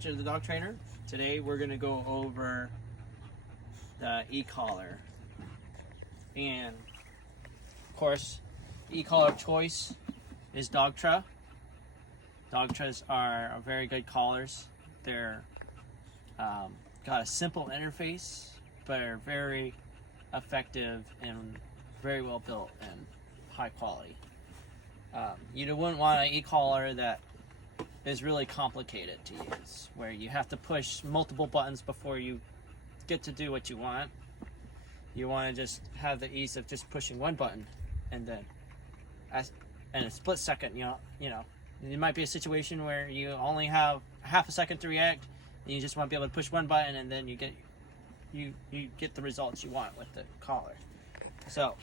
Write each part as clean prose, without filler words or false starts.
Roger the Dog Trainer. Today we're going to go over the E-collar. And of course, E-collar of choice is Dogtra. Dogtras are very good collars. They're got a simple interface, but are very effective and very well built and high quality. You wouldn't want an E-collar that is really complicated to use, where you have to push multiple buttons before you get to do what you want. You want to just have the ease of just pushing one button, and then in a split second, you know, it might be a situation where you only have half a second to react, and you just want to be able to push one button, and then you get the results you want with the collar. So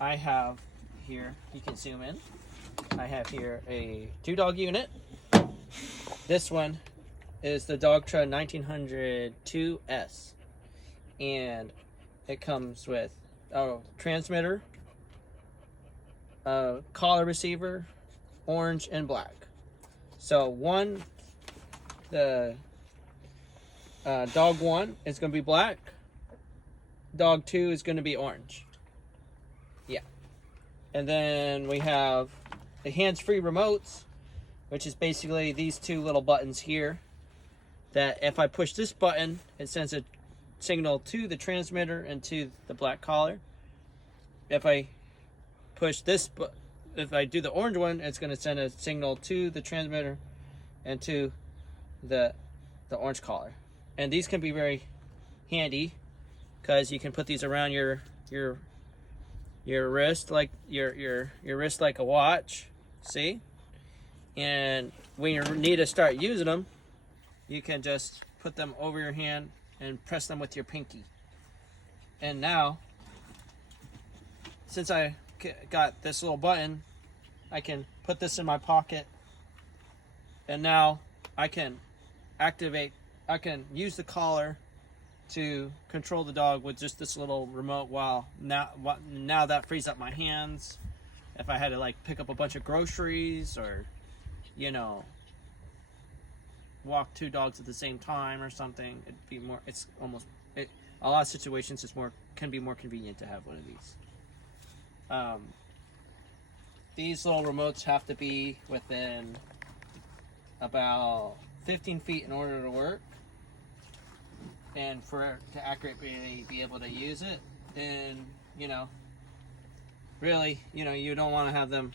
I have here, you can zoom in, I have here a 2-dog unit. This one is the Dogtra 1902S, and it comes with a transmitter, a collar receiver, orange and black. So the dog 1 is going to be black, dog 2 is going to be orange. Yeah. And then we have the hands-free remotes, which is basically these two little buttons here, that if I push this button, it sends a signal to the transmitter and to the black collar. If I push this, if I do the orange one, it's going to send a signal to the transmitter and to the orange collar. And these can be very handy because you can put these around your wrist, like your wrist, like a watch. See? And when you need to start using them, you can just put them over your hand and press them with your pinky. And now, since I got this little button, I can put this in my pocket, and now I can use the collar to control the dog with just this little remote. Now that frees up my hands. If I had to like pick up a bunch of groceries, or walk 2 dogs at the same time or something, it'd be more. A lot of situations can be more convenient to have one of these. These little remotes have to be within about 15 feet in order to work, and to accurately be able to use it. And really, you don't want to have them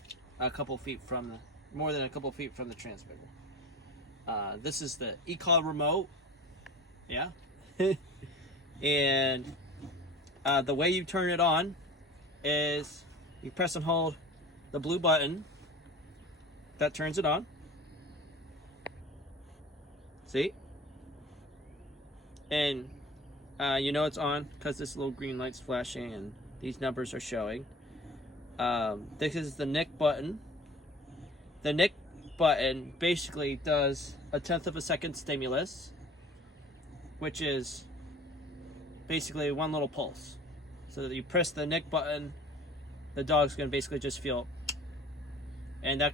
more than a couple feet from the transmitter. This is the E-collar remote, yeah. And the way you turn it on is you press and hold the blue button. That turns it on. See? And it's on because this little green light's flashing and these numbers are showing. This is the NIC button. The NIC button basically does a 1/10 of a second stimulus, which is basically one little pulse. So that you press the NIC button, the dog's going to basically just feel, and that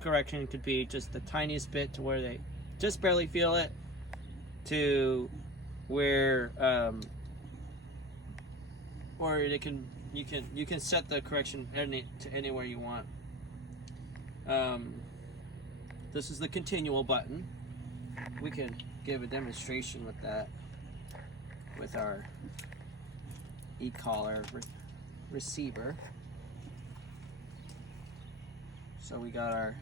correction could be just the tiniest bit to where they just barely feel it, to where or you can set the correction to anywhere you want. This is the continual button. We can give a demonstration with that with our E-collar receiver. So we got our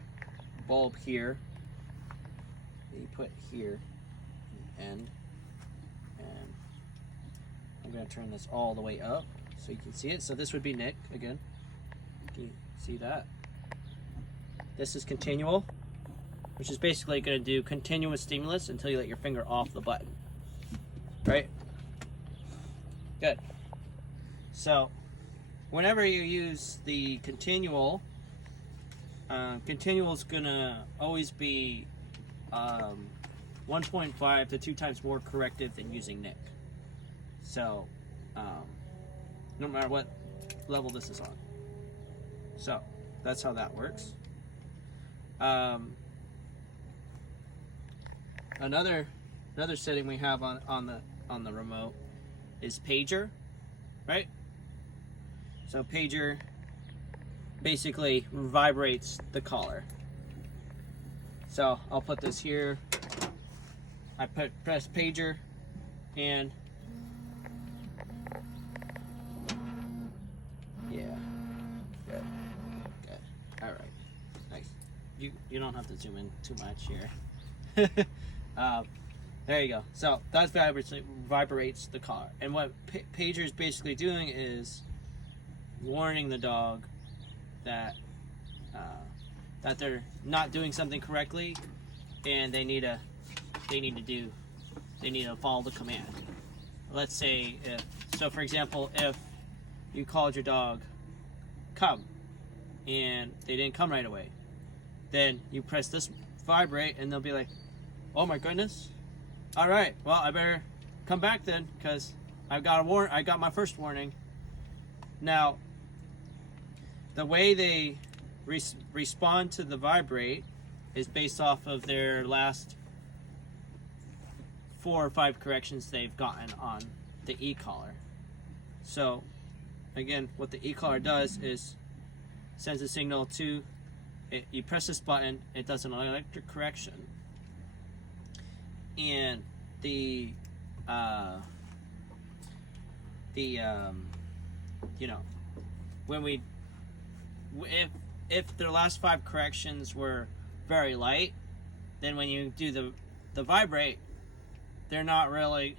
bulb here that you put here at the end, and I'm going to turn this all the way up so you can see it. So this would be NIC again. Can you see that? This is continual, which is basically going to do continuous stimulus until you let your finger off the button. Right? Good. So whenever you use the continual, continual is going to always be 1.5 to 2 times more corrective than using NIC. So no matter what level this is on. So that's how that works. Another setting we have on the remote is pager, right? So pager basically vibrates the collar. So I'll put this here. I press pager, and yeah, good. All right, nice. You don't have to zoom in too much here. There you go. So that vibrates the collar, and what pager is basically doing is warning the dog that that they're not doing something correctly, and they need to follow the command. Let's say for example, if you called your dog come and they didn't come right away, then you press this vibrate and they'll be like, oh my goodness, all right, well I better come back then, because I got my first warning. Now the way they respond to the vibrate is based off of their last 4 or 5 corrections they've gotten on the E-collar. So again, what the E-collar does is sends a signal to it. You press this button, it does an electric correction, and you know, when if their last 5 corrections were very light, then when you do the vibrate, they're not really,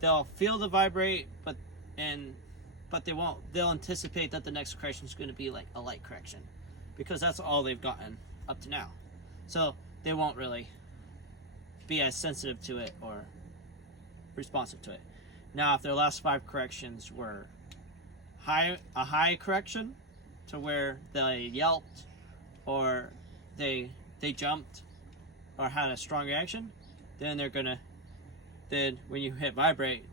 they'll feel the vibrate, but they won't, they'll anticipate that the next correction is going to be like a light correction, because that's all they've gotten up to now. So they won't really be as sensitive to it or responsive to it. Now if their last 5 corrections were a high correction, to where they yelped or they jumped or had a strong reaction, then when you hit vibrate,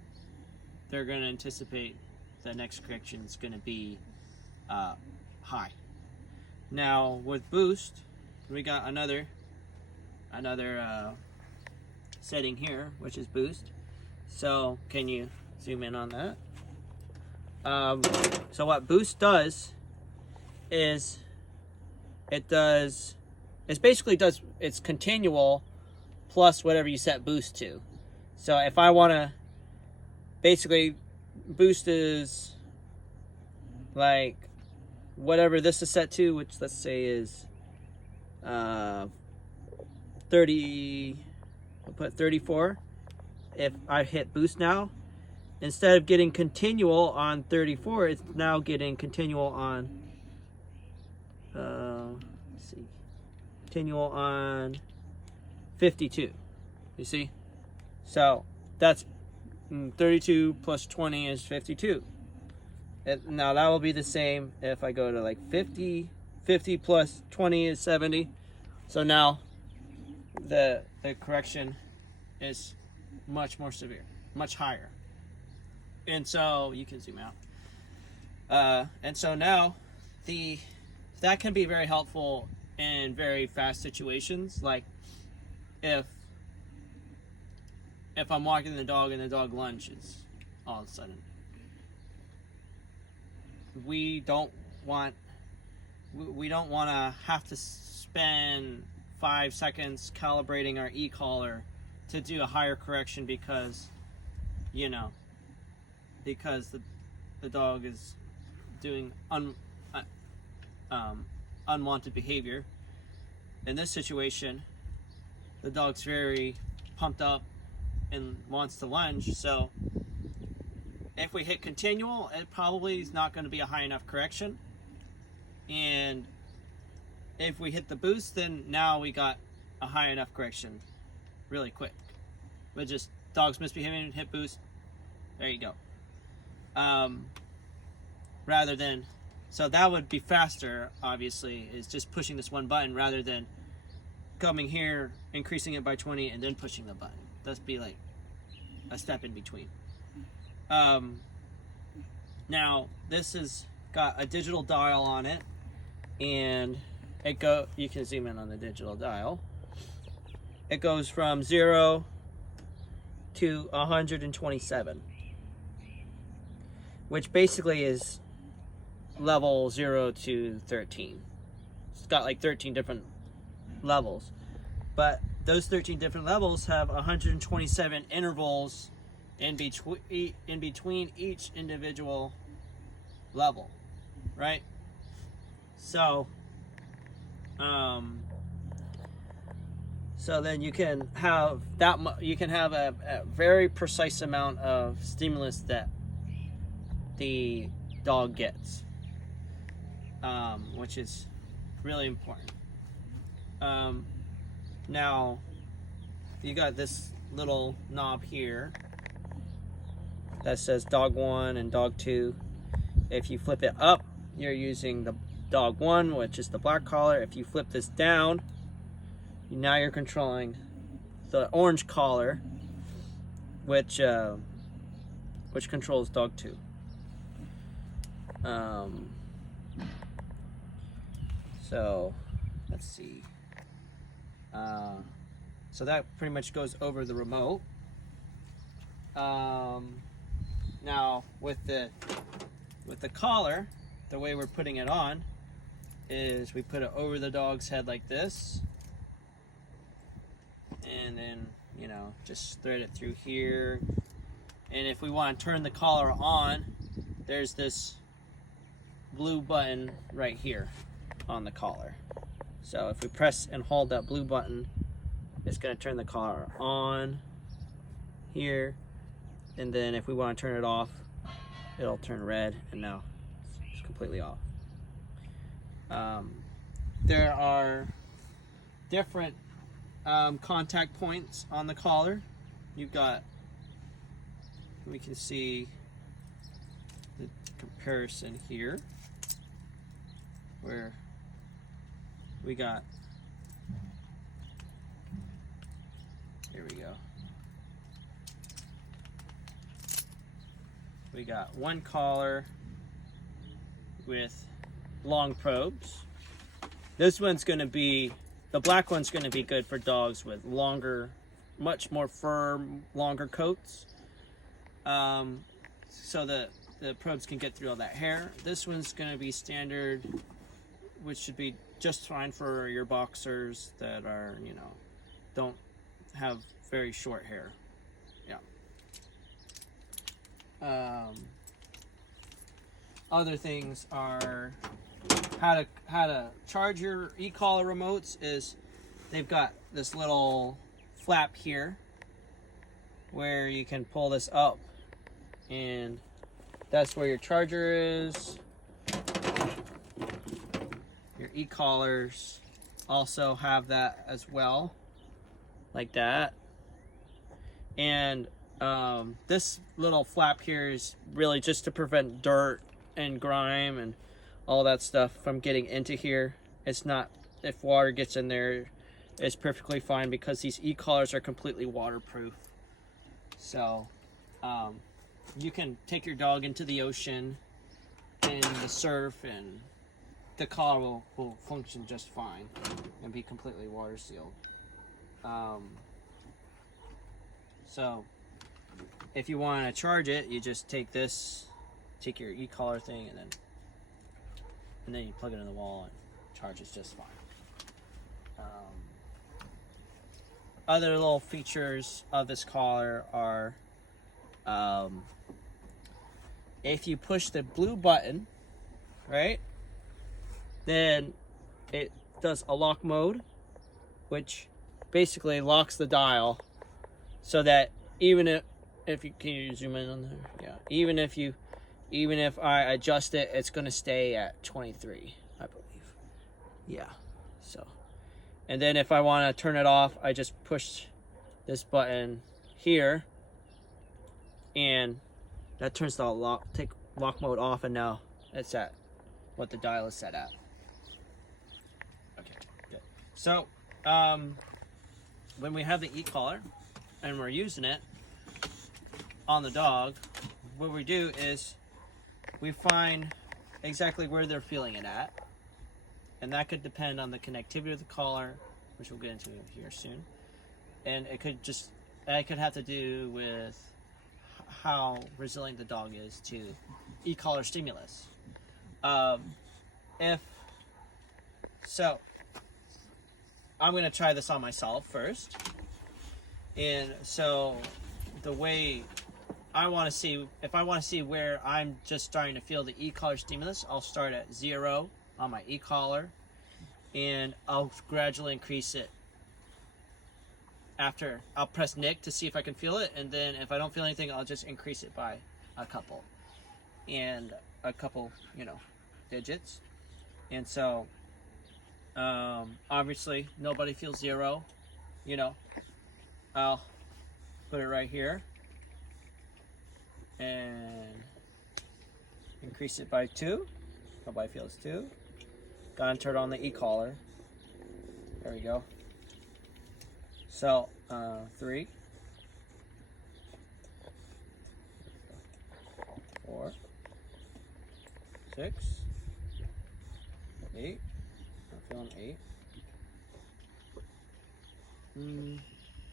they're gonna anticipate the next correction is gonna be high. Now with boost, we got another setting here, which is boost. So can you zoom in on that? So what boost does is it's continual plus whatever you set boost to. So if I want to, basically boost is like whatever this is set to, which let's say is 30, I'll put 34. If I hit boost now, instead of getting continual on 34, it's now getting continual on let's see, continual on 52. You see? So that's 32 plus 20 is 52. Now that will be the same if I go to like 50 plus 20 is 70. So now the correction is much more severe, much higher. And so you can zoom out. And so now that can be very helpful in very fast situations, like if I'm walking the dog and the dog lunges all of a sudden. We don't want to have to spend 5 seconds calibrating our E-collar to do a higher correction, because the dog is doing unwanted behavior. In this situation, the dog's very pumped up and wants to lunge, so if we hit continual, it probably is not going to be a high enough correction. And if we hit the boost, then now we got a high enough correction really quick. But just dogs misbehaving, hit boost, there you go. Rather than, so that would be faster, obviously, is just pushing this one button rather than coming here, increasing it by 20, and then pushing the button. That'd be like a step in between. Now this has got a digital dial on it, and you can zoom in on the digital dial. It goes from 0 to 127, which basically is level 0 to 13. It's got like 13 different levels, but those 13 different levels have 127 intervals in between each individual level, right? So so then you can have a very precise amount of stimulus that the dog gets, which is really important. Now you got this little knob here that says dog 1 and dog 2. If you flip it up, you're using the dog 1, which is the black collar. If you flip this down, now you're controlling the orange collar, which controls dog 2. So let's see. So that pretty much goes over the remote. Now with the collar, the way we're putting it on is we put it over the dog's head like this, and then, you know, just thread it through here. And if we want to turn the collar on, there's this blue button right here on the collar. So if we press and hold that blue button, it's going to turn the collar on here, and then if we want to turn it off, it'll turn red, and now it's completely off. There are different contact points on the collar. You've got, we can see the comparison here, where we got, here we go. We got one collar with long probes. This one's going to be, the black one's going to be good for dogs with longer, much more firm, longer coats. So the probes can get through all that hair. This one's going to be standard, which should be just fine for your boxers that are, you know, don't have very short hair. Yeah. Other things are how to charge your e-collar remotes. Is they've got this little flap here where you can pull this up, and that's where your charger is. Your e-collars also have that as well, like that. And this little flap here is really just to prevent dirt and grime and all that stuff from getting into here. It's not, if water gets in there, it's perfectly fine because these e-collars are completely waterproof. So you can take your dog into the ocean and the surf, and the collar will function just fine and be completely water sealed. So if you want to charge it, you just take your e-collar thing, and then you plug it in the wall and charges just fine. Other little features of this collar are, if you push the blue button, right, then it does a lock mode, which basically locks the dial so that even if you, can you zoom in on there? Yeah. Even if I adjust it, it's going to stay at 23, I believe. Yeah. So, and then if I want to turn it off, I just push this button here, and that turns the lock mode off, and now it's at what the dial is set at. Okay, good. So, when we have the e-collar and we're using it on the dog, what we do is we find exactly where they're feeling it at, and that could depend on the connectivity of the collar, which we'll get into here soon. And it could have to do with how resilient the dog is to e-collar stimulus. If so, I'm going to try this on myself first. And so the way I want to see, if I want to see where I'm just starting to feel the e-collar stimulus, I'll start at 0 on my e-collar, and I'll gradually increase it. After, I'll press Nick to see if I can feel it, and then if I don't feel anything, I'll just increase it by a couple, digits. And so, obviously, nobody feels 0. I'll put it right here and increase it by 2. Nobody feels 2. Go and turn on the e-collar. There we go. So, 3, 4, 6, 8. I'm feeling 8.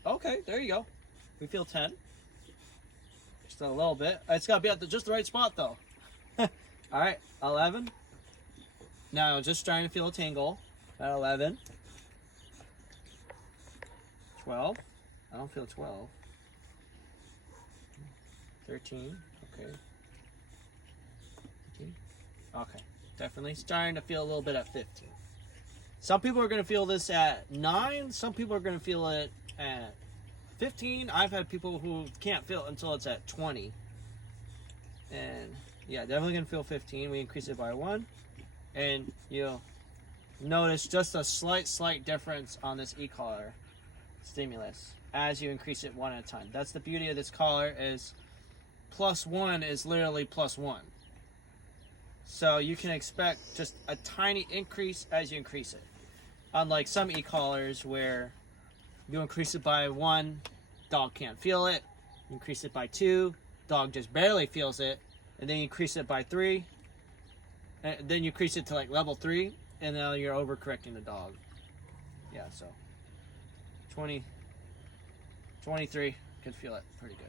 Okay, there you go. We feel 10. Just a little bit. It's got to be at just the right spot, though. All right, 11. Now, just trying to feel a tingle at 11. 12. I don't feel 12. 13. Okay. 15. Okay. Definitely starting to feel a little bit at 15. Some people are going to feel this at 9. Some people are going to feel it at 15. I've had people who can't feel it until it's at 20. And yeah, definitely going to feel 15. We increase it by 1. And you'll notice just a slight difference on this e-collar stimulus as you increase it 1 at a time. That's the beauty of this collar, is +1 is literally +1. So you can expect just a tiny increase as you increase it. Unlike some e-collars where you increase it by 1, dog can't feel it. You increase it by 2, dog just barely feels it. And then you increase it by 3. And then you increase it to like level 3, and now you're overcorrecting the dog. Yeah, so 20, 23, can feel it pretty good.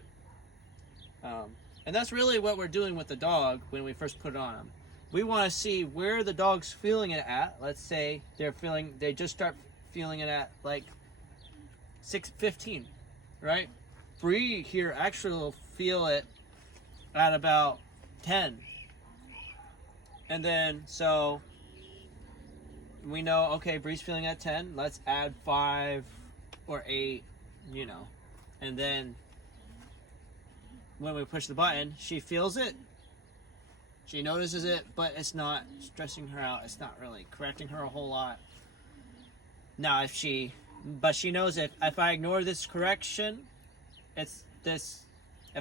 And that's really what we're doing with the dog when we first put it on him. We want to see where the dog's feeling it at. Let's say they just start feeling it at like 6:15, right? Bree here actually will feel it at about 10. And then, so we know, okay, Bree's feeling at 10. Let's add 5 or 8, And then when we push the button, she feels it. She notices it, but it's not stressing her out. It's not really correcting her a whole lot. Now, but she knows if I ignore this correction, if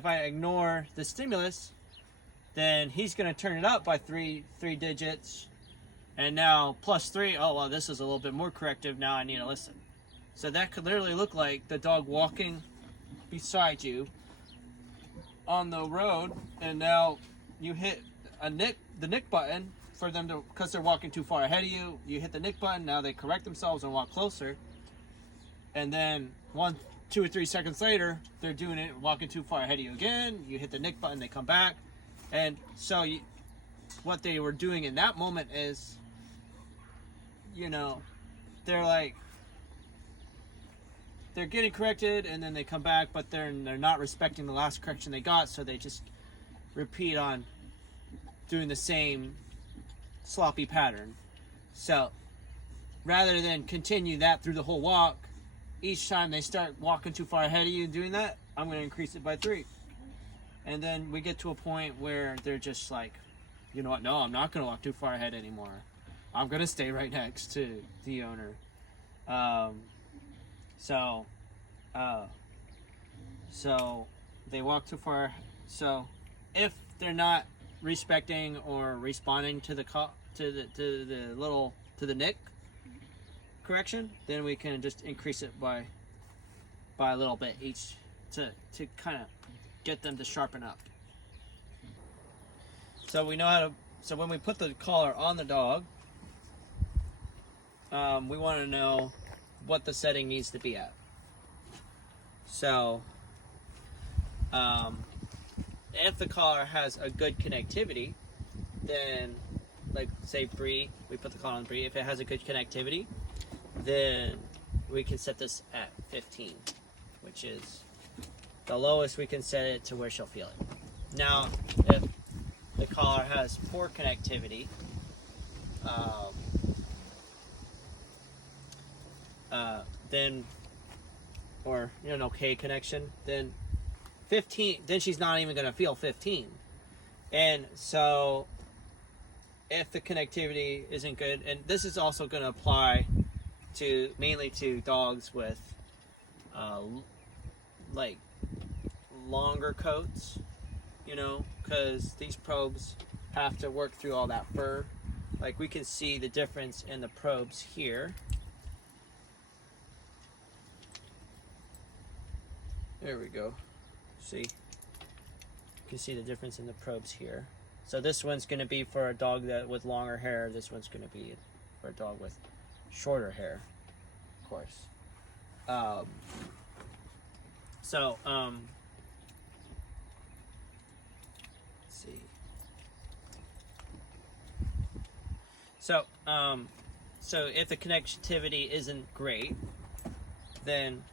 I ignore the stimulus, then he's going to turn it up by three digits. And now +3, oh, well, this is a little bit more corrective. Now I need to listen. So that could literally look like the dog walking beside you on the road, and now you hit the nick button for them to, because they're walking too far ahead of you. You hit the nick button, now they correct themselves and walk closer. And then 1, 2 or 3 seconds later, they're doing it, walking too far ahead of you again. You hit the nick button, they come back. And so what they were doing in that moment is, they're getting corrected, and then they come back, but they're not respecting the last correction they got, so they just repeat on doing the same sloppy pattern. So rather than continue that through the whole walk, each time they start walking too far ahead of you and doing that, I'm going to increase it by 3. And then we get to a point where they're just like, you know what, no, I'm not going to walk too far ahead anymore. I'm going to stay right next to the owner. So they walk too far. So if they're not respecting or responding to the nick correction, then we can just increase it by a little bit each to kind of get them to sharpen up. So we know how to. So when we put the collar on the dog, we want to know what the setting needs to be at. So if the collar has a good connectivity, then, like say Bree, we put the collar on Bree. If it has a good connectivity, then we can set this at 15, which is the lowest we can set it to where she'll feel it. Now, if the collar has poor connectivity, then, or an okay connection, then 15, then she's not even going to feel 15. And so if the connectivity isn't good, and this is also going to apply to mainly to dogs with like longer coats, because these probes have to work through all that fur. Like, we can see the difference in the probes here. There we go. See? You can see the difference in the probes here. So this one's going to be for a dog with longer hair. This one's going to be for a dog with shorter hair, of course. Let's see. So if the connectivity isn't great, then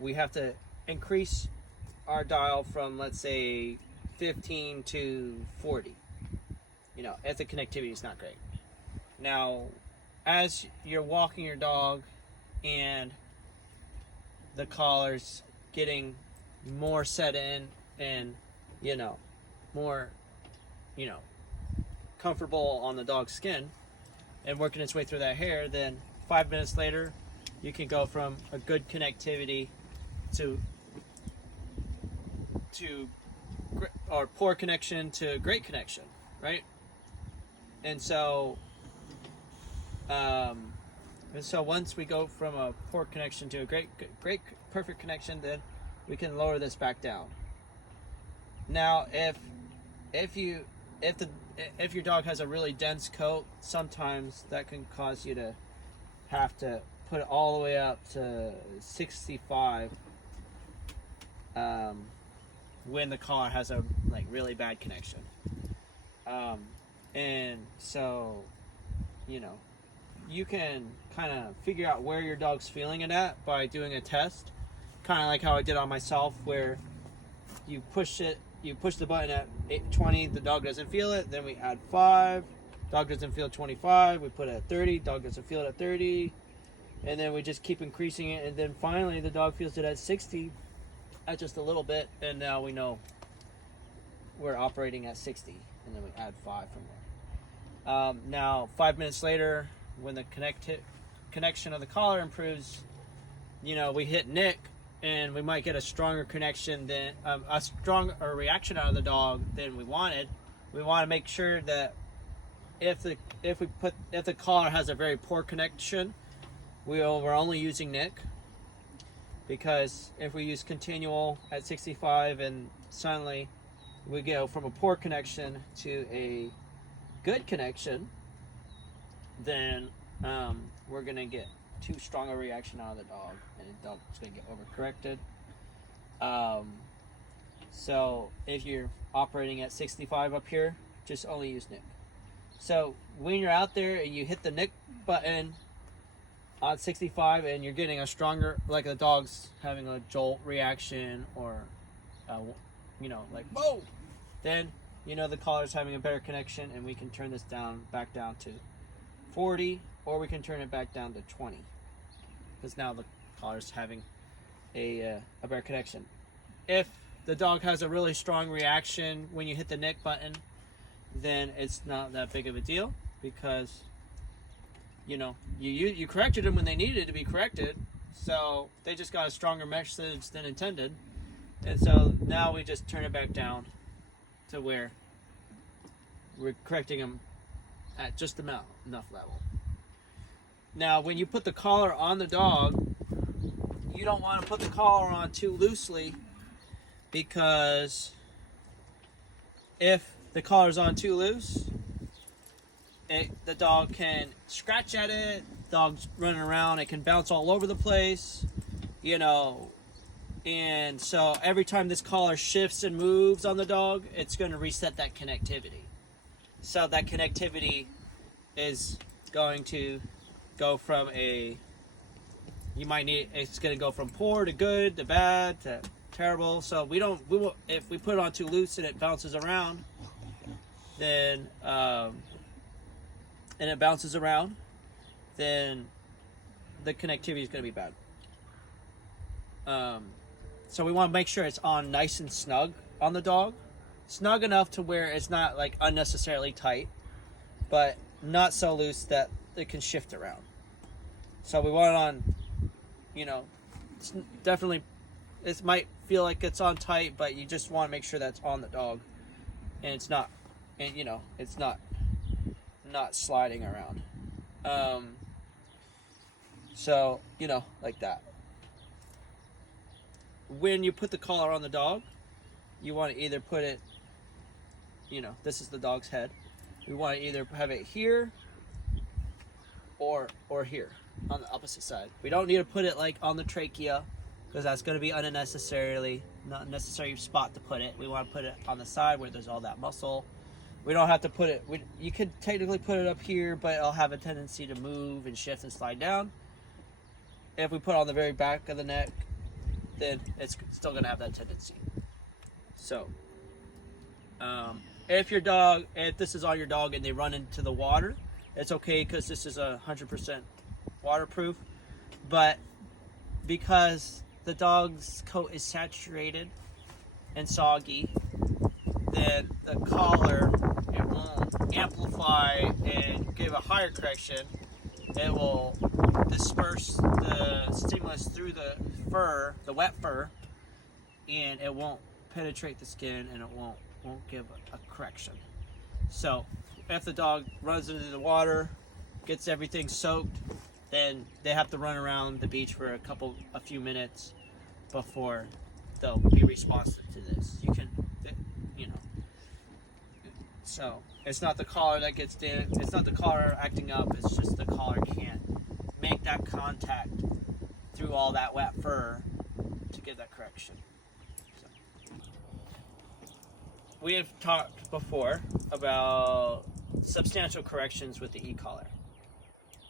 we have to increase our dial from, let's say, 15 to 40, if the connectivity is not great. Now, as you're walking your dog and the collar's getting more set in and, more, comfortable on the dog's skin and working its way through that hair, then 5 minutes later, you can go from a good connectivity to or poor connection to great connection, right? And so once we go from a poor connection to a great perfect connection, then we can lower this back down. Now, if your dog has a really dense coat, sometimes that can cause you to have to put it all the way up to 65 when the collar has a really bad connection. And so, you can kind of figure out where your dog's feeling it at by doing a test, kind of like how I did on myself, where you push the button at 20, the dog doesn't feel it, then we add 5, dog doesn't feel 25, we put it at 30, dog doesn't feel it at 30, and then we just keep increasing it, and then finally the dog feels it at 60, at just a little bit, and now we know we're operating at 60, and then we add 5 from there. Now, 5 minutes later, when the connection of the collar improves, we hit Nick, and we might get a stronger connection than a stronger reaction out of the dog than we wanted. We want to make sure that if the collar has a very poor connection, we're only using Nick, because if we use continual at 65 and suddenly we go from a poor connection to a good connection, then we're going to get too strong a reaction out of the dog, and the dog's going to get overcorrected. So if you're operating at 65 up here, just only use Nick. So when you're out there and you hit the Nick button on 65 and you're getting a stronger, like the dog's having a jolt reaction, or whoa, then the collar's having a better connection, and we can turn this back down to 40, or we can turn it back down to 20, because now the collar's having a better connection. If the dog has a really strong reaction when you hit the Nick button, then it's not that big of a deal, because you corrected them when they needed to be corrected, so they just got a stronger message than intended, and so now we just turn it back down to where we're correcting them at just enough level. Now, when you put the collar on the dog, you don't want to put the collar on too loosely, because if the collar's on too loose, the dog can scratch at it. Dog's running around. It can bounce all over the place, you know. And so every time this collar shifts and moves on the dog, it's going to reset that connectivity. So that connectivity is going to go from it's going to go from poor to good to bad to terrible. So if we put it on too loose and it bounces around, then then the connectivity is going to be bad. So we want to make sure it's on nice and snug on the dog. Snug enough to where it's not like unnecessarily tight, but not so loose that it can shift around. So we want it on, you know, it's definitely, it might feel like it's on tight, but you just want to make sure that's on the dog and it's not, and you know, it's not sliding around. So, you know, like that. When you put the collar on the dog, you want to either put it, you know, this is the dog's head. We want to either have it here or here on the opposite side. We don't need to put it like on the trachea because that's going to be not a necessary spot to put it. We want to put it on the side where there's all that muscle. We don't have to put it, you could technically put it up here, but it'll have a tendency to move and shift and slide down. If we put it on the very back of the neck, then it's still going to have that tendency. So, if this is on your dog and they run into the water, it's okay because this is 100% waterproof. But because the dog's coat is saturated and soggy, then the collar, it won't amplify and give a higher correction. It will disperse the stimulus through the fur, the wet fur, and it won't penetrate the skin and it won't give a correction. So if the dog runs into the water, gets everything soaked, then they have to run around the beach for a few minutes before they'll be responsive to this. So it's not the collar that gets damaged. It's not the collar acting up. It's just the collar can't make that contact through all that wet fur to give that correction. So, we have talked before about substantial corrections with the E-collar.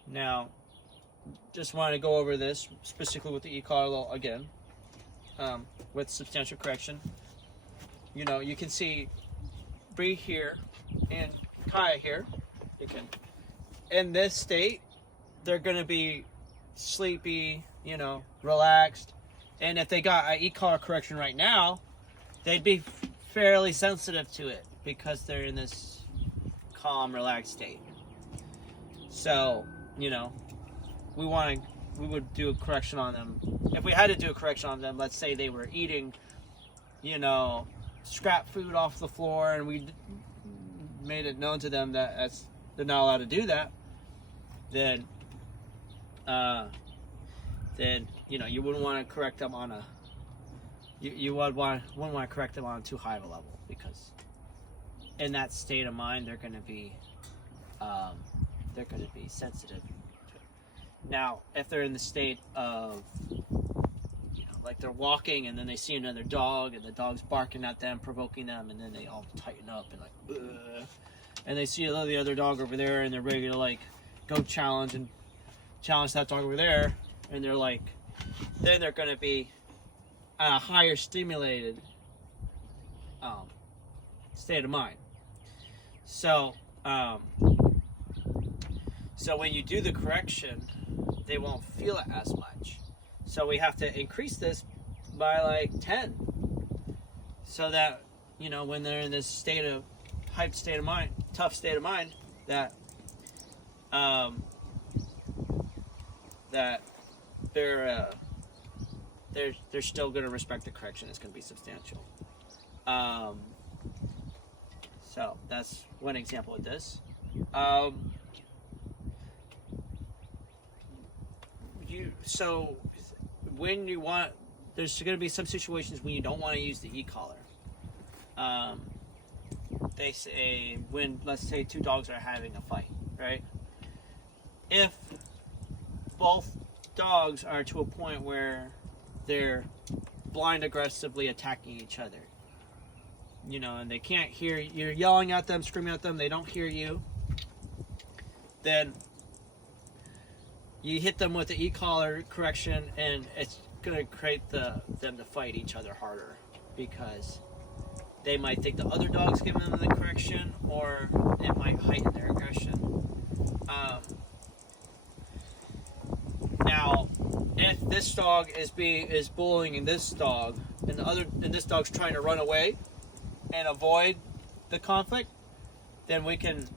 Now, just wanted to go over this specifically with the E-collar again. With substantial correction, you know, you can see Bree here and Kaya here. You can, in this state, they're going to be sleepy, you know, relaxed. And if they got an E-collar correction right now, they'd be fairly sensitive to it because they're in this calm, relaxed state. So, you know, we would do a correction on them. If we had to do a correction on them, let's say they were eating, you know, scrap food off the floor and we made it known to them that they're not allowed to do that, then you know, you wouldn't want to correct them on wouldn't want to correct them on too high of a level, because in that state of mind they're going to be sensitive to it. Now, if they're in the state of, you know, like they're walking and then they see another dog and the dog's barking at them, provoking them, and then they all tighten up and like, ugh. And they see the other dog over there and they're ready to like go challenge that dog over there, and they're like, then they're going to be at a higher stimulated state of mind. So when you do the correction, they won't feel it as much. So we have to increase this by like 10, so that, you know, when they're in this state of hyped state of mind, tough state of mind, that they're still going to respect the correction. It's going to be substantial. So that's one example of this. So when you want, there's going to be some situations when you don't want to use the E-collar. They say when, let's say, two dogs are having a fight, right? If both dogs are to a point where they're blind aggressively attacking each other, you know, and they can't hear, you're yelling at them, screaming at them, they don't hear you, then you hit them with the e-collar correction, and it's going to create them to fight each other harder, because they might think the other dog's giving them the correction, or it might heighten their aggression. Now, if this dog is bullying this dog, and this dog's trying to run away and avoid the conflict, then we can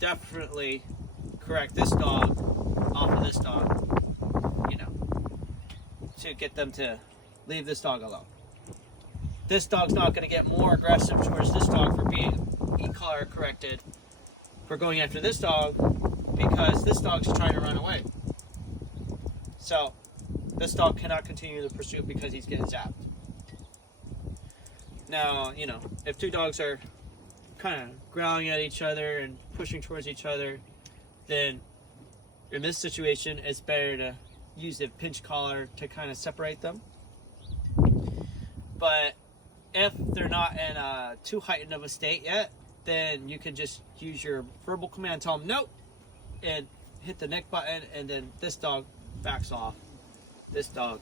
definitely correct this dog off of this dog, you know, to get them to leave this dog alone. This dog's not going to get more aggressive towards this dog for being e-collar corrected for going after this dog, because this dog's trying to run away. So this dog cannot continue the pursuit because he's getting zapped. Now, you know, if two dogs are kind of growling at each other and pushing towards each other, then in this situation it's better to use the pinch collar to kind of separate them. But if they're not in a too heightened of a state yet, then you can just use your verbal command, tell them nope, and hit the neck button, and then this dog backs off. This dog,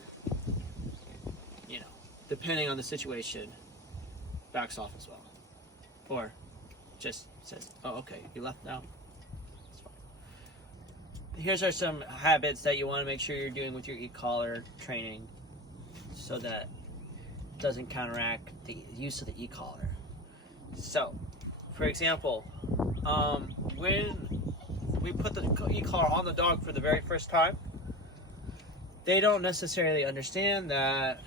you know, depending on the situation, backs off as well. Or just says, oh, okay, you left now. It's fine. Here's are some habits that you want to make sure you're doing with your e-collar training so that it doesn't counteract the use of the e-collar. So, for example, when we put the e-collar on the dog for the very first time, they don't necessarily understand that,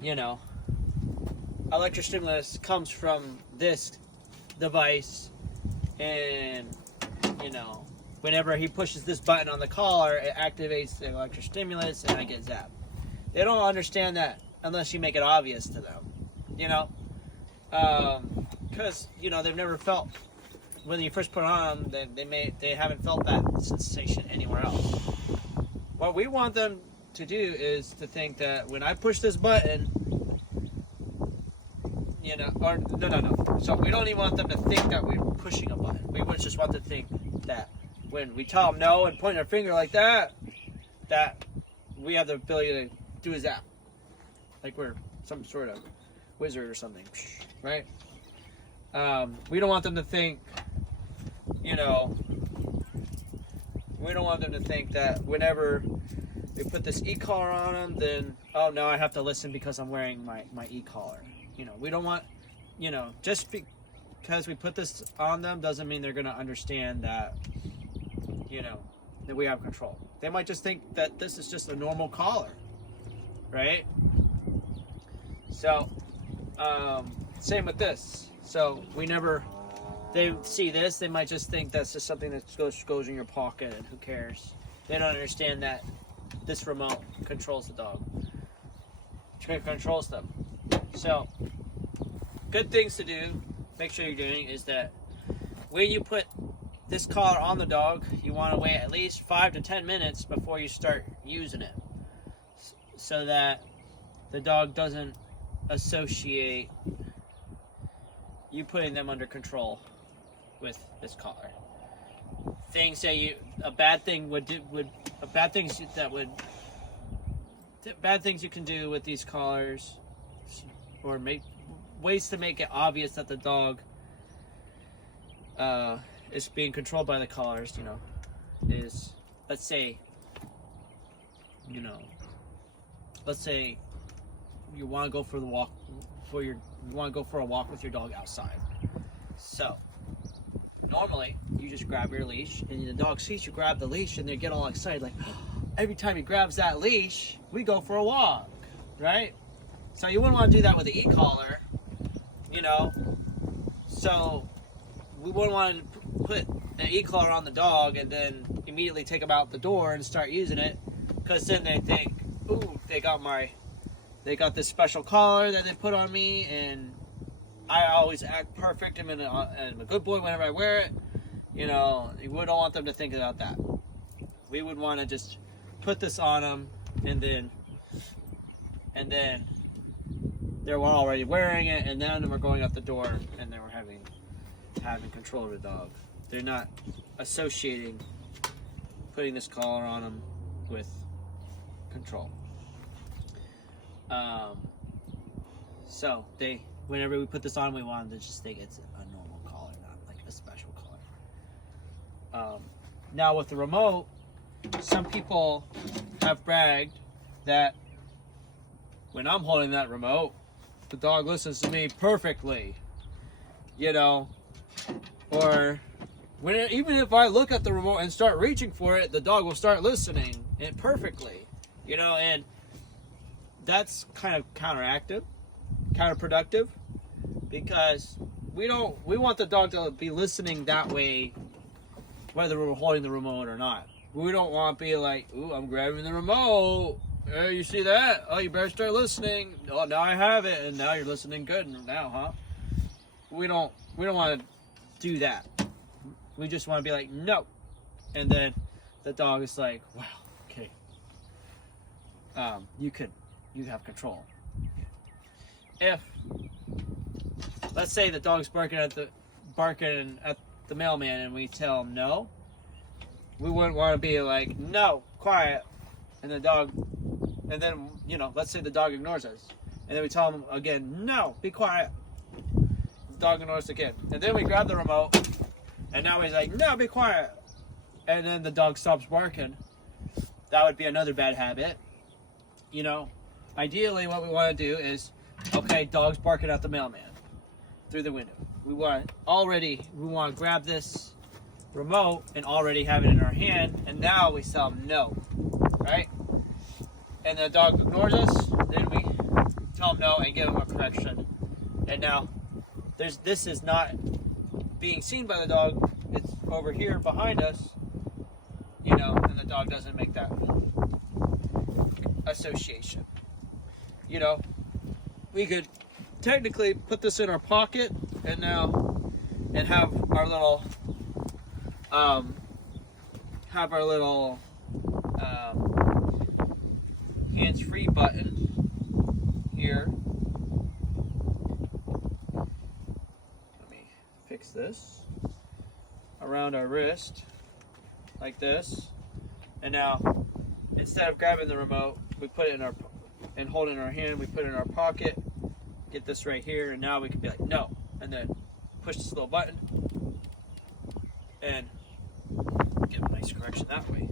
you know, electrostimulus comes from this device, and, you know, whenever he pushes this button on the collar, it activates the electrostimulus and I get zapped. They don't understand that unless you make it obvious to them, you know, because, you know, they've never felt, when you first put it on, they haven't felt that sensation anywhere else. What we want them to do is to think that when I push this button, you know, or no. So we don't even want them to think that we're pushing a button. We would just want them to think that when we tell them no and point our finger like that, that we have the ability to do a zap, like we're some sort of wizard or something, right? We don't want them to think, you know, we don't want them to think that whenever we put this e-collar on them, then, oh, no, I have to listen because I'm wearing my e-collar. You know, we don't want, you know, just because we put this on them doesn't mean they're going to understand that, you know, that we have control. They might just think that this is just a normal collar, right? So, same with this. So they see this, they might just think that's just something that goes in your pocket and who cares. They don't understand that this remote controls the dog. It controls them. So, good things to do, make sure you're doing, is that when you put this collar on the dog, you want to wait at least 5 to 10 minutes before you start using it, so that the dog doesn't associate you putting them under control with this collar. Things that bad things you can do with these collars, or ways to make it obvious that the dog is being controlled by the collars, you know, is, let's say you want to go for a walk with your dog outside. So normally you just grab your leash, and the dog sees you grab the leash and they get all excited, like, oh, every time he grabs that leash we go for a walk, right? So you wouldn't want to do that with the e-collar, you know. So we wouldn't want to put an e-collar on the dog and then immediately take him out the door and start using it, because then they think, ooh, they got this special collar that they put on me, and I always act perfect. I'm a good boy whenever I wear it. You know, we don't want them to think about that. We would want to just put this on them, and then they're already wearing it, and then we're going out the door, and then we're having control of the dog. They're not associating putting this collar on them with control. So whenever we put this on, we want them to just think it's a normal collar, not like a special collar. Now with the remote, some people have bragged that when I'm holding that remote, the dog listens to me perfectly, you know, or even if I look at the remote and start reaching for it, the dog will start listening it perfectly, you know, and that's kind of counterproductive, because we want the dog to be listening that way, whether we're holding the remote or not. We don't want to be like, ooh, I'm grabbing the remote. Hey, you see that? Oh, you better start listening. Oh, now I have it, and now you're listening good now, huh? We don't want to do that. We just want to be like, no. And then the dog is like, wow, okay. You have control. If, let's say the dog's barking at the mailman, and we tell him no, we wouldn't want to be like, no, quiet, and the dog, and then, you know, let's say the dog ignores us, and then we tell him again, no, be quiet. The dog ignores us again, and then we grab the remote, and now he's like, no, be quiet, and then the dog stops barking. That would be another bad habit. You know, ideally what we want to do is, okay, dog's barking at the mailman through the window. We want to grab this remote and already have it in our hand, and now we tell them no, right? And the dog ignores us, then we tell them no and give them a correction. And now this is not being seen by the dog, it's over here behind us, you know, and the dog doesn't make that association. You know, we could technically put this in our pocket and have our little hands-free button here. Let me fix this around our wrist like this, and now instead of grabbing the remote, we put it and hold it in our hand, we put it in our pocket, get this right here, and now we can be like no, and then push this little button and get a nice correction that way.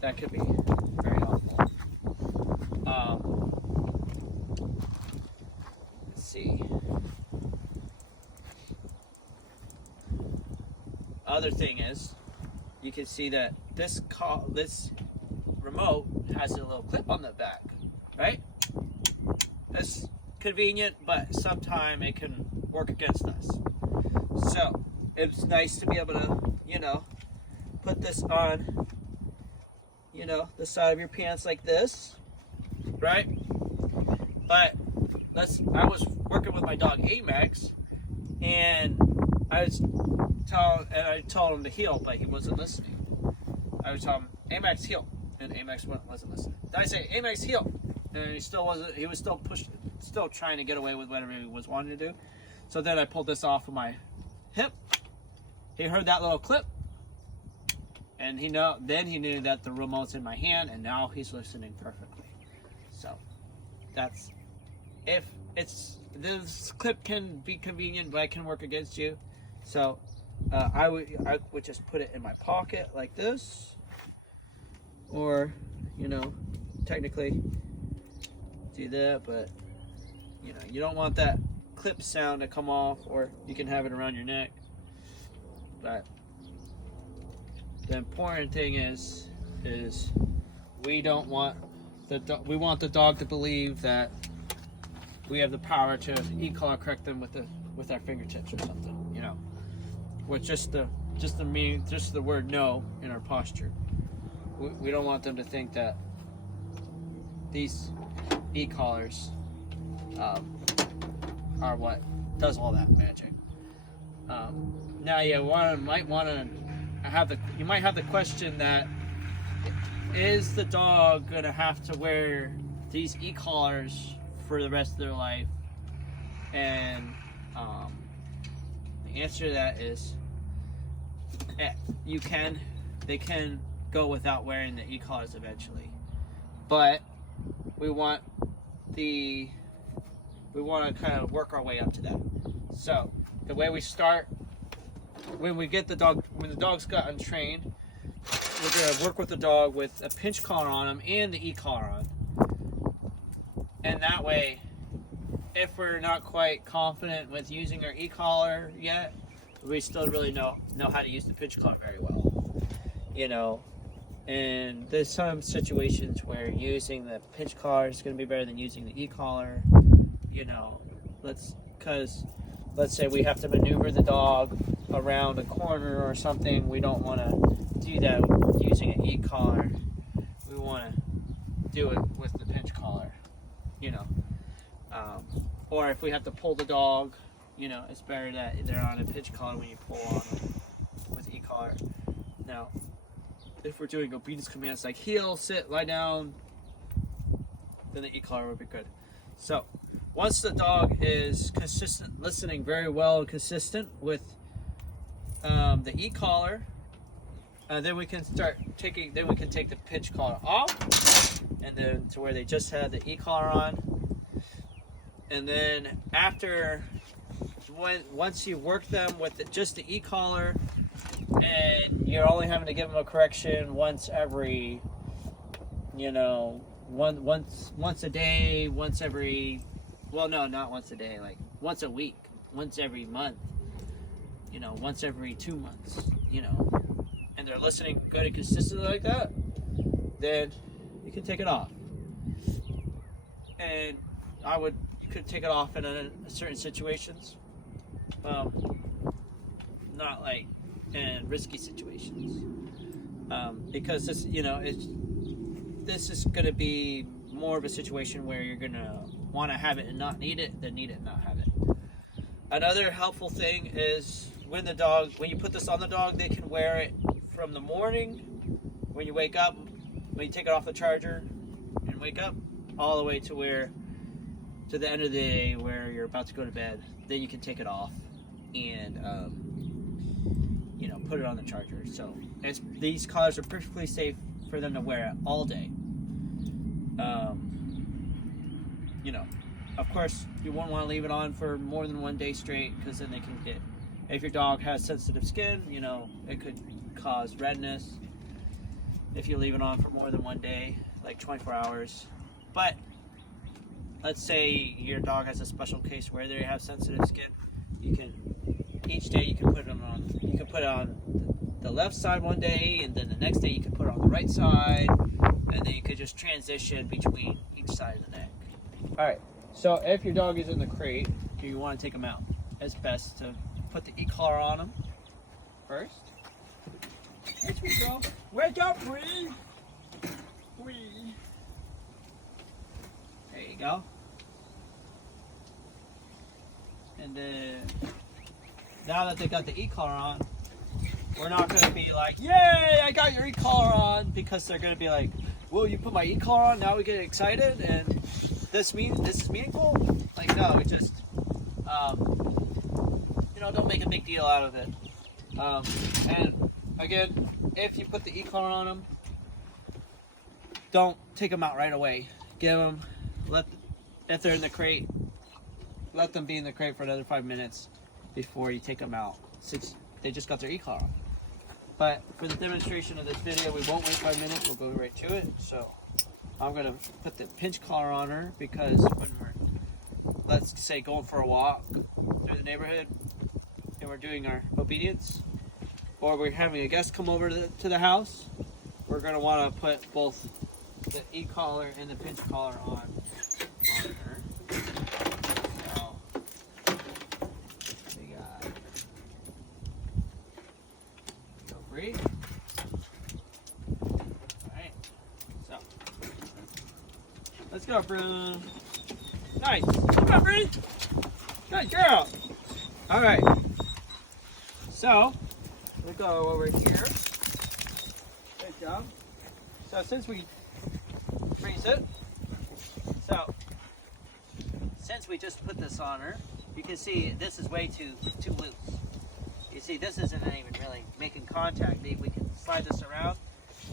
That could be very helpful. Let's see. Other thing is, you can see that this remote has a little clip on the back, right? That's convenient, but sometimes it can work against us. So it's nice to be able to, you know, put this on, you know, the side of your pants like this, right? But I was working with my dog Amex, and I told him to heel, but he wasn't listening. I would tell him, Amex, heel, and Amex wasn't listening. Then I say, Amex, heel, and he was still trying to get away with whatever he was wanting to do. So then I pulled this off of my hip. He heard that little clip, and then he knew that the remote's in my hand, and now he's listening perfectly. So that's, if this clip can be convenient, but it can work against you. So I would just put it in my pocket like this, or, you know, technically do that, but you know, you don't want that clip sound to come off, or you can have it around your neck. But the important thing is we want the dog to believe that we have the power to e-collar correct them with our fingertips or something, you know, with just the word no in our posture. We don't want them to think that these e-collars are what does all that magic. Now you might have the question that, is the dog gonna have to wear these e-collars for the rest of their life? And the answer to that is, they can go without wearing the e-collars eventually, but we want to kind of work our way up to that. So the way we start, when the dog's gotten trained, we're going to work with the dog with a pinch collar on him and the e-collar on. And that way, if we're not quite confident with using our e-collar yet, we still really know how to use the pinch collar very well. You know, and there's some situations where using the pinch collar is going to be better than using the e-collar. You know, let's say we have to maneuver the dog around a corner or something. We don't want to do that using an e-collar. We want to do it with the pinch collar, you know. Or if we have to pull the dog, you know, it's better that they're on a pinch collar when you pull on them with e-collar. Now, if we're doing obedience commands like heel, sit, lie down, then the e-collar would be good. So once the dog is consistent, listening very well and consistent with the e-collar, then we can take the pinch collar off, and then to where they just had the e-collar on. And then once you work them with just the e-collar, and you're only having to give them a correction once every, you know, once a day, once every, well, no, not once a day, like once a week, once every month, you know, once every 2 months, you know, and they're listening good and consistently like that, then you can take it off. And you could take it off in certain situations, not like in risky situations, because this, you know, this is going to be more of a situation where you're going to want to have it and not need it than need it and not have it. Another helpful thing is when you put this on the dog, they can wear it from the morning when you wake up, when you take it off the charger and wake up, all the way to the end of the day where you're about to go to bed. Then you can take it off and you know, put it on the charger. So these collars are perfectly safe for them to wear it all day. You know, of course, you won't want to leave it on for more than 1 day straight, because then they can get, if your dog has sensitive skin, you know, it could cause redness if you leave it on for more than 1 day, like 24 hours. But let's say your dog has a special case where they have sensitive skin, each day you can put it on the left side 1 day, and then the next day you can put it on the right side, and then you could just transition between each side of the neck. All right, so if your dog is in the crate, you want to take them out. It's best to put the e-collar on them first. There we go. Wake up, Bree. Bree. There you go. And then, now that they got the e-collar on, we're not going to be like, yay, I got your e-collar on, because they're going to be like, whoa, you put my e-collar on, now we get excited, and this is meaningful? Like, no, we just, you know, don't make a big deal out of it. And again, if you put the e-collar on them, don't take them out right away. If they're in the crate, let them be in the crate for another 5 minutes before you take them out, since they just got their e-collar on. But for the demonstration of this video, we won't wait 5 minutes, we'll go right to it. So I'm gonna put the pinch collar on her, because when we're, let's say, going for a walk through the neighborhood and we're doing our obedience, or we're having a guest come over to the house, we're gonna wanna put both the e-collar and the pinch collar on her. So we got, go Bree. Alright, so let's go, Bree. Nice. Come on, Bree. Good girl. Alright. So we'll go over here. Good job. So since we freeze it, so since we just put this on her, you can see this is way too loose. You see, this isn't even really making contact. We can slide this around.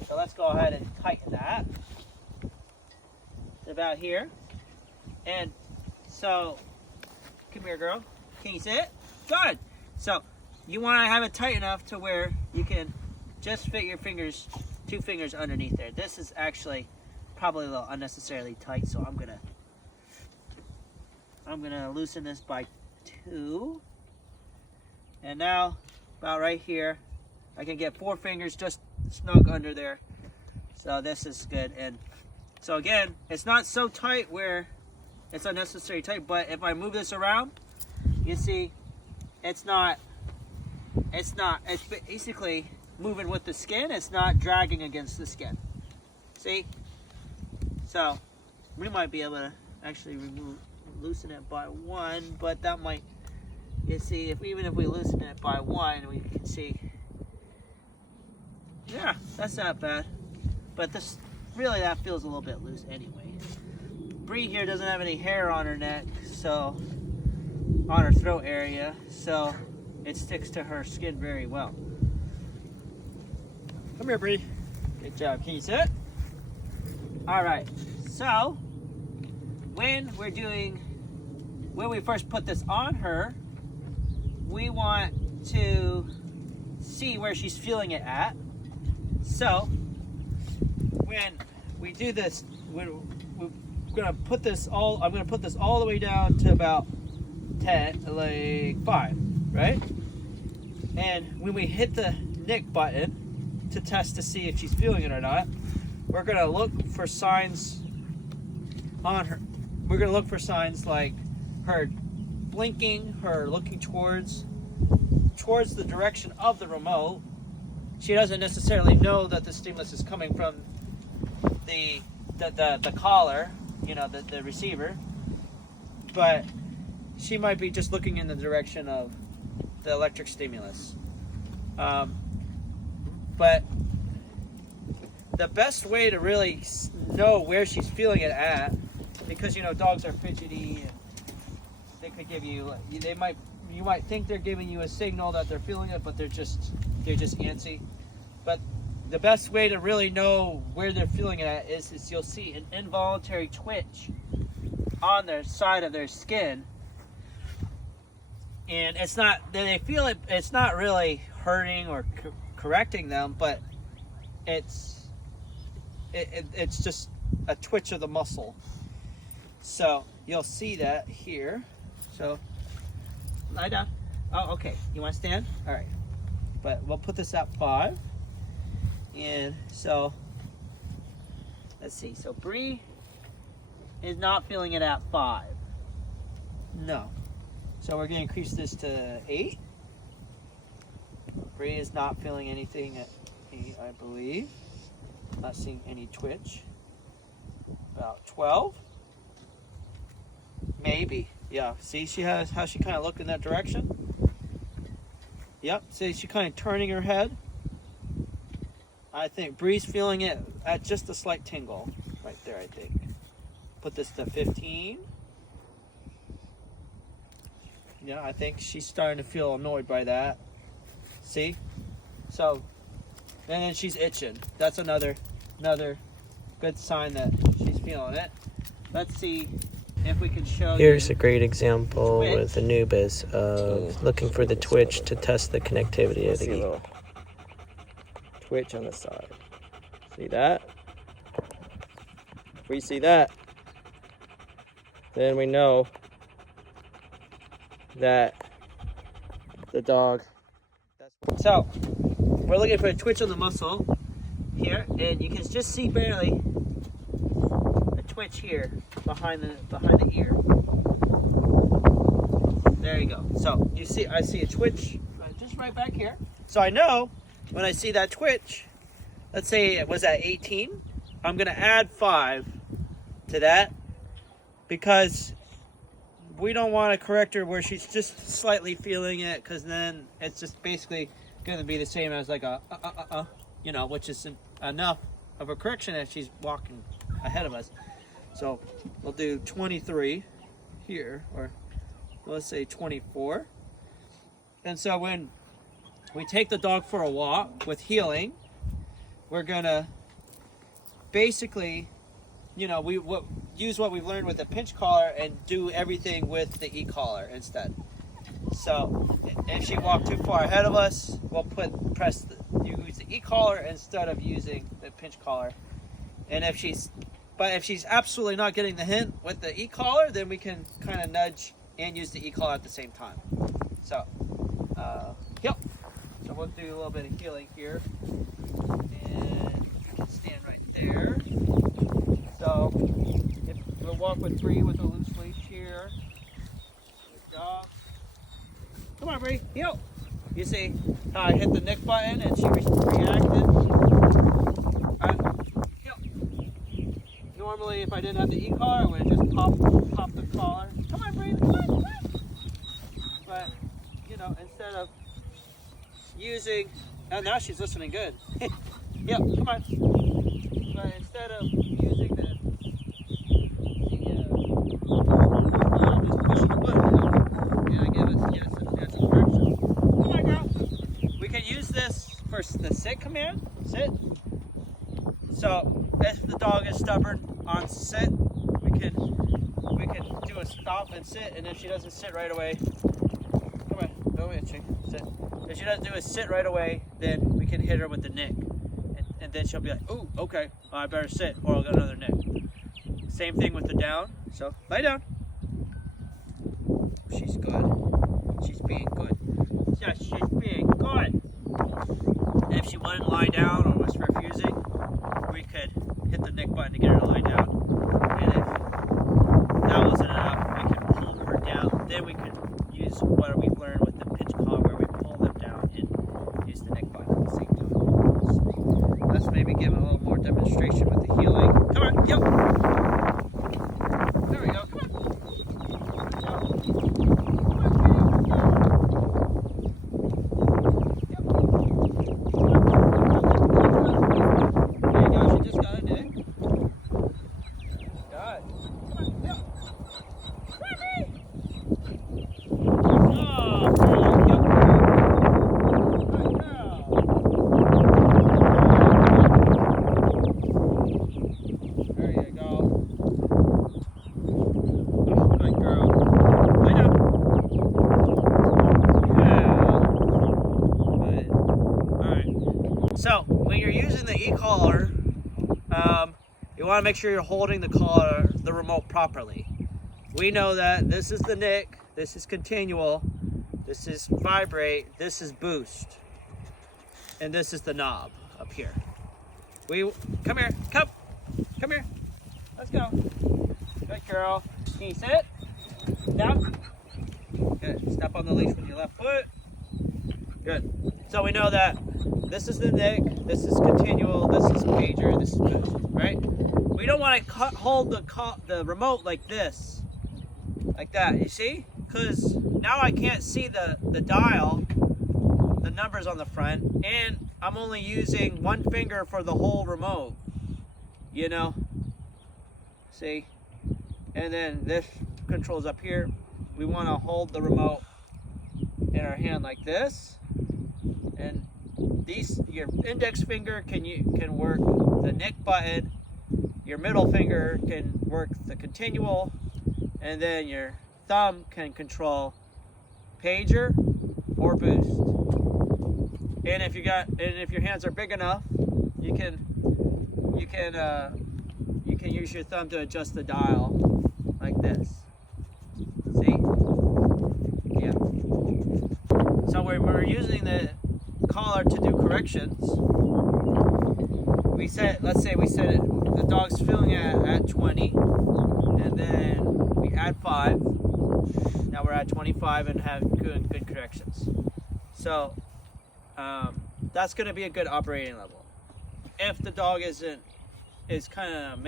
So let's go ahead and tighten that. It's about here. And so, come here, girl. Can you see it? Good. So you want to have it tight enough to where you can just fit your fingers, 2 fingers underneath there. This is actually probably a little unnecessarily tight, so I'm gonna loosen this by 2. And now, about right here, I can get 4 fingers just snug under there. So this is good. And so again, it's not so tight where it's unnecessarily tight, but if I move this around, you see, it's basically moving with the skin. It's not dragging against the skin. See? So we might be able to actually loosen it by 1, but that might, you see, even if we loosen it by 1, we can see, yeah, that's not bad. But this, really, that feels a little bit loose anyway. Bree here doesn't have any hair on her neck, so, on her throat area, so it sticks to her skin very well. Come here, Bree. Good job. Can you sit? All right. So, when we first put this on her, we want to see where she's feeling it at. So, when we do this, we're gonna put this all. I'm gonna put this all the way down to about 5, right? And when we hit the nick button to test to see if she's feeling it or not, we're gonna look for signs on her. We're gonna look for signs like her blinking, her looking towards the direction of the remote. She doesn't necessarily know that the stimulus is coming from the collar, you know, the receiver, but she might be just looking in the direction of the electric stimulus. But the best way to really know where she's feeling it at, because you know dogs are fidgety and they could give you, you might think they're giving you a signal that they're feeling it, but they're just antsy. But the best way to really know where they're feeling it at is you'll see an involuntary twitch on their side of their skin, and it's not, they feel it, it's not really hurting or correcting them, but it's just a twitch of the muscle. So you'll see that here. So lie down. Oh, okay. You want to stand? All right. But we'll put this at 5. And so let's see. So Bree is not feeling it at 5. No. So we're going to increase this to 8. Bree is not feeling anything at 8, I believe. Not seeing any twitch. About 12. Maybe. Yeah. See, she has how she kind of looked in that direction. Yep. See, she kind of turning her head. I think Bree's feeling it at just a slight tingle right there, I think. Put this to 15. Yeah, I think she's starting to feel annoyed by that. See? So, and then she's itching. That's another good sign that she's feeling it. Let's see if we can show you. Here's a great example with Anubis of looking for the twitch to test the connectivity of the gear. Twitch on the side. See that? If we see that, then we know that the dog. So we're looking for a twitch on the muscle here, and you can just see barely a twitch here behind the ear. There you go. So you see, I see a twitch just right back here. So I know when I see that twitch, let's say it was at 18, I'm gonna add 5 to that, because we don't want a corrector where she's just slightly feeling it, because then it's just basically going to be the same as like a you know, which is enough of a correction if she's walking ahead of us. So we'll do 23 here, or let's say 24. And so when we take the dog for a walk with heeling, we're gonna basically, you know, use what we've learned with the pinch collar and do everything with the e-collar instead. So if she walked too far ahead of us, we'll use the e-collar instead of using the pinch collar. And if she's absolutely not getting the hint with the e-collar, then we can kind of nudge and use the e-collar at the same time. So, yep. So we'll do a little bit of heeling here, and you can stand right there. So if we'll walk with Bree with a loose leash here. Good job. Come on, Bree, heel. You see how I hit the neck button and she reacted? Heel. Normally, if I didn't have the e-collar, I would have just popped the collar. Come on, Bree, come on. But, you know, instead of using, oh, now she's listening good. Yep, come on. But instead of using just pushing the button, and I give us that's a correction. Come on, girl. We can use this for the sit command. Sit. So if the dog is stubborn on sit, we can do a stop and sit, and if she doesn't sit right away, come on, don't hit you. Sit. If she doesn't do a sit right away, then we can hit her with the nick, and then she'll be like, "Ooh, okay, well, I better sit, or I'll get another nick." Same thing with the down. So lay down. She's good. She's being good. Yeah, she's being good. If she wouldn't lie down or was refusing, we could hit the nick button to get her to lie down. And if that wasn't enough, we could pull her down. Then we could use what we've learned with the pinch collar, where we pull them down and use the neck button at the same time. So let's maybe give a little more demonstration with the heeling. Come on, yo. There we go. Come on. So when you're using the e-collar, you want to make sure you're holding the remote properly. We know that this is the nick, this is continual, this is vibrate, this is boost, and this is the knob up here. Come here, come here, let's go. Good girl. Can you sit? Down. Good. Step on the leash with your left foot. Good. So we know that this is the nick, this is continual, this is pager, this is boost, right? We don't want to hold the remote like this, like that, you see? Because now I can't see the dial, the numbers on the front, and I'm only using one finger for the whole remote, you know? See? And then this controls up here. We want to hold the remote in our hand like this, and your index finger can work the nick button, your middle finger can work the continual, and then your thumb can control pager or boost. And if your hands are big enough, you can use your thumb to adjust the dial like this. See? Yeah. So when we're using the collar to do corrections, let's say we set it, the dog's feeling at 20, and then we add 5. Now we're at 25 and have good corrections. So that's going to be a good operating level. If the dog is kind of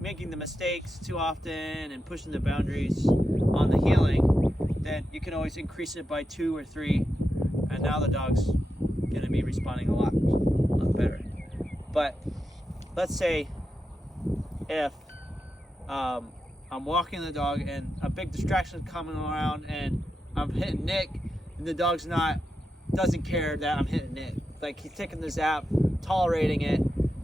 making the mistakes too often and pushing the boundaries, on the healing, then you can always increase it by 2 or 3, and now the dog's going to be responding a lot better. But let's say if I'm walking the dog and a big distraction is coming around and I'm hitting Nick, and the dog's doesn't care that I'm hitting Nick. Like, he's taking the zap, tolerating it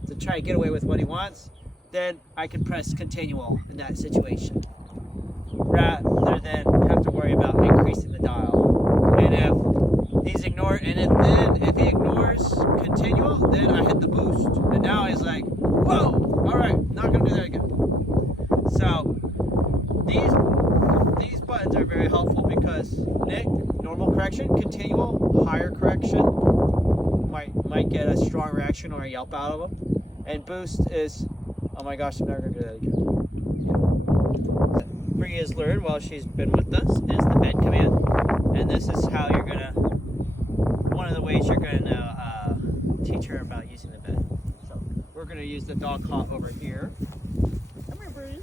to try to get away with what he wants, then I can press continual in that situation, rather than have to worry about increasing the dial. And if he ignores continual, then I hit the boost. And now he's like, whoa, all right, not gonna do that again. So these buttons are very helpful because Nick, normal correction, continual, higher correction, might get a strong reaction or a yelp out of him. And boost is, oh my gosh, I'm never gonna do that again. Bree has learned while she's been with us is the bed command, and this is how you're gonna, one of the ways you're gonna teach her about using the bed. So we're gonna use the dog cot over here. Come here, Bree.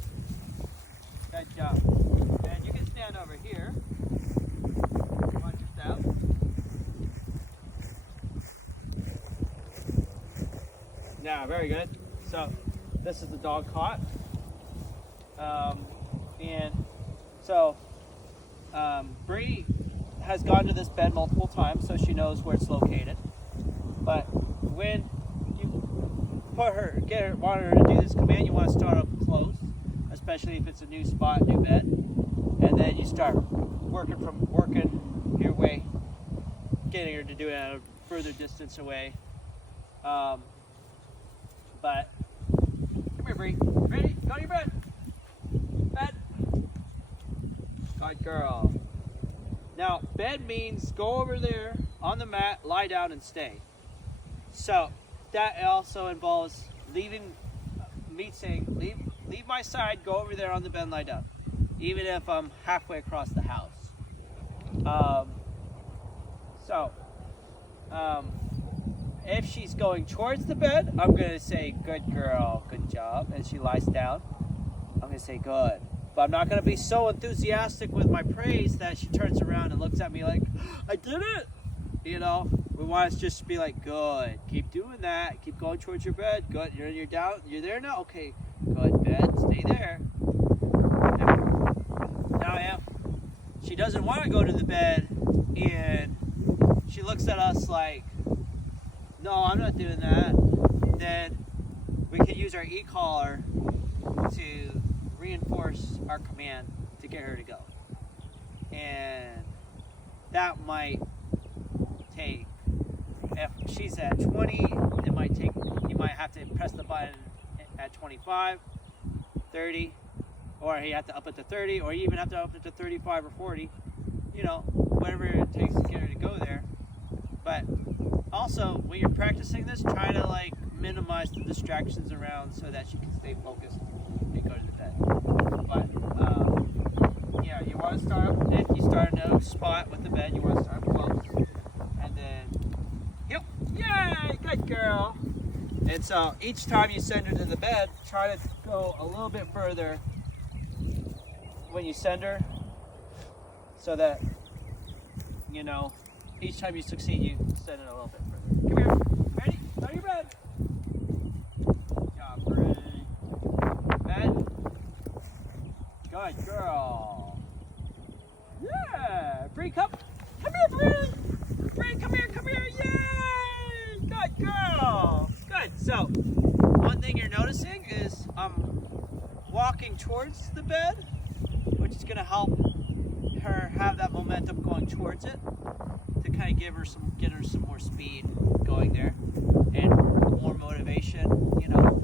Good job. And you can stand over here. Watch your step. Yeah, very good. So this is the dog cot. And so Bree has gone to this bed multiple times, so she knows where it's located. But when you want her to do this command, you want to start up close, especially if it's a new spot, new bed, and then you start working your way, getting her to do it at a further distance away. But come here, Bree. Ready? Go to your bed. Bed. Good girl. Now, bed means go over there on the mat, lie down, and stay. So that also involves leaving me saying, leave my side, go over there on the bed and lie down, even if I'm halfway across the house. If she's going towards the bed, I'm going to say, good girl, good job. And she lies down, I'm going to say, good. But I'm not going to be so enthusiastic with my praise that she turns around and looks at me like, I did it. You know, we want to just be like, good. Keep doing that. Keep going towards your bed. Good. You're down. You're there now? Okay. Good, bed. Stay there. Now, if she doesn't want to go to the bed and she looks at us like, no, I'm not doing that, then we can use our E-collar to reinforce our command to get her to go. And that might take, if she's at 20, you might have to press the button at 25, 30, or you have to up it to 30, or you even have to up it to 35 or 40, you know, whatever it takes to get her to go there. But also, when you're practicing this, try to minimize the distractions around so that she can stay focused and go to the bed. But yeah, you want to start up, if you start a new spot with the bed, you want to start up close, and then, yep, yay, good girl. And so each time you send her to the bed, try to go a little bit further when you send her, so that, you know, each time you succeed, you send it a little bit further. Come here. Ready? Go to your bed. Good job, Bree. Bed. Good girl. Yeah. Bree, come here, Bree. Bree, come here. Yay. Good girl. Good. So, one thing you're noticing is I'm walking towards the bed, which is going to help her have that momentum going towards it, to kind of get her some more speed going there and more motivation, you know.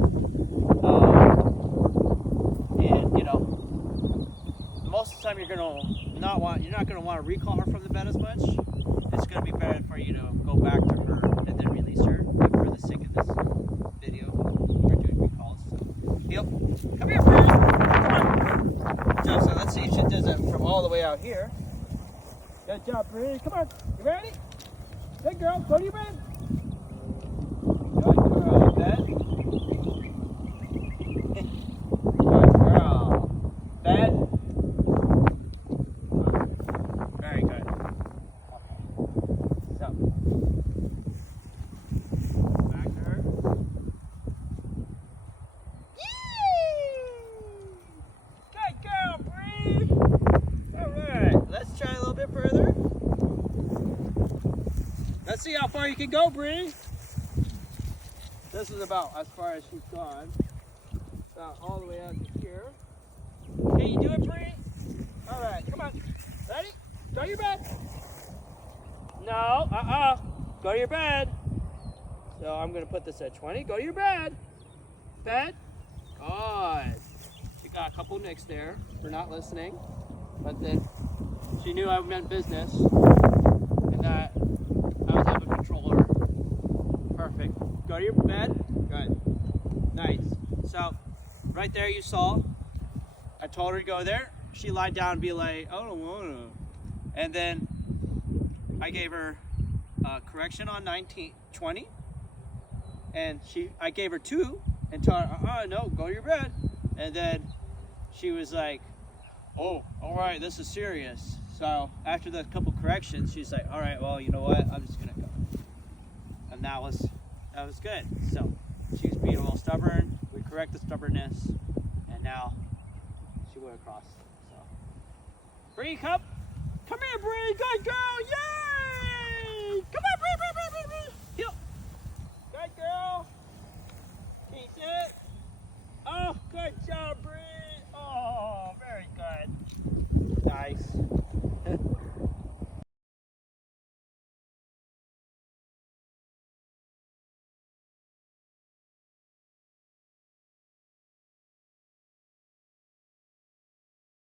And you know, most of the time you're not gonna want to recall her from the bed as much. It's gonna be better for you to go back to her and then release her. But for the sake of this video, we're doing recalls. So, yep. Come here, friend. Come on. So let's see if she does it from all the way out here. Good job, Bree. Come on. You ready? Good girl. Go to your bed. Good girl, bed. Good girl. Bed. Let's see how far you can go, Bree. This is about as far as she's gone. About all the way out to here. Can you do it, Bree? All right, come on. Ready? Go to your bed. No, go to your bed. So I'm gonna put this at 20. Go to your bed. Bed. Good. She got a couple nicks there for not listening, but then she knew I meant business and that I was having control of her. Perfect. Go to your bed. Good. Nice. So right there you saw, I told her to go there. She lied down and be like, I don't want to. And then I gave her a correction on 20. And I gave her 2 and told her, no, go to your bed. And then she was like, oh, all right, this is serious. So after the couple corrections, she's like, all right, well, you know what? I'm just gonna go. And that was good. So she was being a little stubborn. We corrected stubbornness, and now she went across. So Bree, come here, Bree, good girl, yay! Come on, Bree. Heel. Good girl. Keep it. Oh, good job,